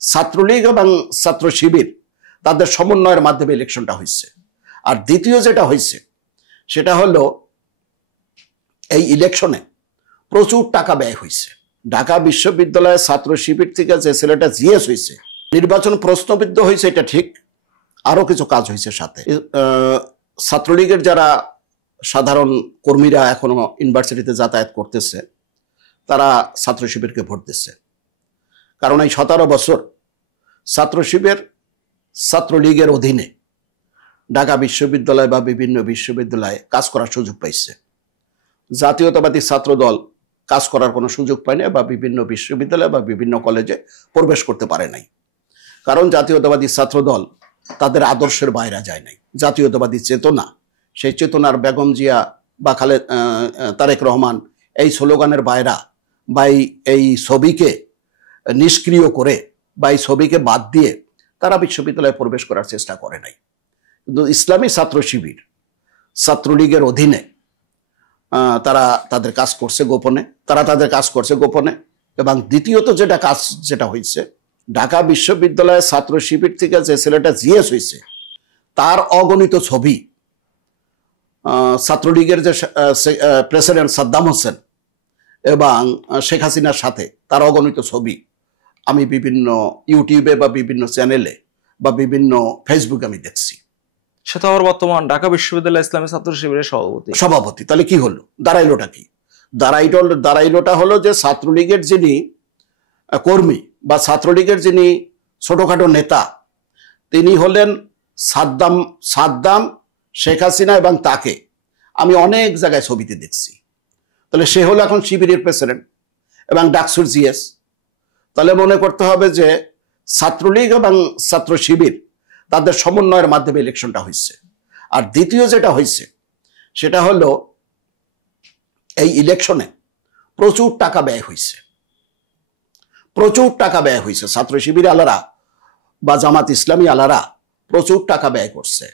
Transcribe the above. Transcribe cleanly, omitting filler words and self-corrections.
ছাত্রলীগ এবং ছাত্র শিবির তাদের সমন্বয়ের মাধ্যমে ইলেকশনটা হয়েছে। আর দ্বিতীয় যেটা হয়েছে সেটা হলো এই ইলেকশনে প্রচুর টাকা ব্যয় হয়েছে। ঢাকা বিশ্ববিদ্যালয়ের ছাত্র শিবির থেকে যে ছেলেটা জিএস হয়েছে, নির্বাচন প্রশ্নবিদ্ধ হয়েছে, এটা ঠিক, আরো কিছু কাজ হয়েছে সাথে। ছাত্রলীগের যারা সাধারণ কর্মীরা এখনো ইউনিভার্সিটিতে যাতায়াত করতেছে, তারা ছাত্র শিবিরকে ভোট দিচ্ছে। কারণ এই 17 বছর ছাত্র শিবির ছাত্রলীগের অধীনে ঢাকা বিশ্ববিদ্যালয় বা বিভিন্ন বিশ্ববিদ্যালয়ে কাজ করার সুযোগ পাইছে। জাতীয়তাবাদী ছাত্র দল কাজ করার কোনো সুযোগ পায় না, বা বিভিন্ন বিশ্ববিদ্যালয় বা বিভিন্ন কলেজে প্রবেশ করতে পারে নাই। কারণ জাতীয়তাবাদী ছাত্র দল তাদের আদর্শের বাইরে যায় নাই। জাতীয়তাবাদী চেতনা, সেই চেতনার বেগম জিয়া বা তারেক রহমান এই স্লোগানের বাইরা বা এই ছবিকে নিষ্ক্রিয় করে বা এই ছবিকে বাদ দিয়ে তারা বিশ্ববিদ্যালয়ে প্রবেশ করার চেষ্টা করে নাই। কিন্তু ইসলামী ছাত্র শিবির ছাত্রলীগের অধীনে তারা তাদের কাজ করছে গোপনে। এবং দ্বিতীয়ত যেটা হয়েছে, ঢাকা বিশ্ববিদ্যালয়ের ছাত্র শিবির থেকে যে ছেলেটা জিএস হয়েছে, তার অগণিত ছবি ছাত্রলীগের যে প্রেসিডেন্ট সাদ্দাম হোসেন এবং শেখ হাসিনার সাথে তার অগণিত ছবি আমি বিভিন্ন ইউটিউবে বা বিভিন্ন চ্যানেলে বা বিভিন্ন ফেসবুকে আমি দেখছি। সে তো আবার বর্তমান ঢাকা বিশ্ববিদ্যালয় ইসলামী ছাত্র শিবিরের সভাপতি। তাহলে কি হলো? দাঁড়াইলোটা কি? দাঁড়াইলোটা হলো যে ছাত্রলীগের যিনি কর্মী বা ছাত্রলীগের যিনি ছোটখাটো নেতা, তিনি হলেন সাদ্দাম, শেখ হাসিনা, এবং তাকে আমি অনেক জায়গায় ছবিতে দেখছি। তাহলে সে হলো এখন শিবিরের প্রেসিডেন্ট এবং ডাকসুর জিএস। তাহলে মনে করতে হবে যে ছাত্রলীগ এবং ছাত্র শিবির তাদের সমন্বয়ের মাধ্যমে ইলেকশনটা হয়েছে। আর দ্বিতীয় যেটা হয়েছে সেটা হলো এই ইলেকশনে প্রচুর টাকা ব্যয় হয়েছে। ছাত্র শিবির আলারা বা জামাত ইসলামী আলারা প্রচুর টাকা ব্যয় করছে।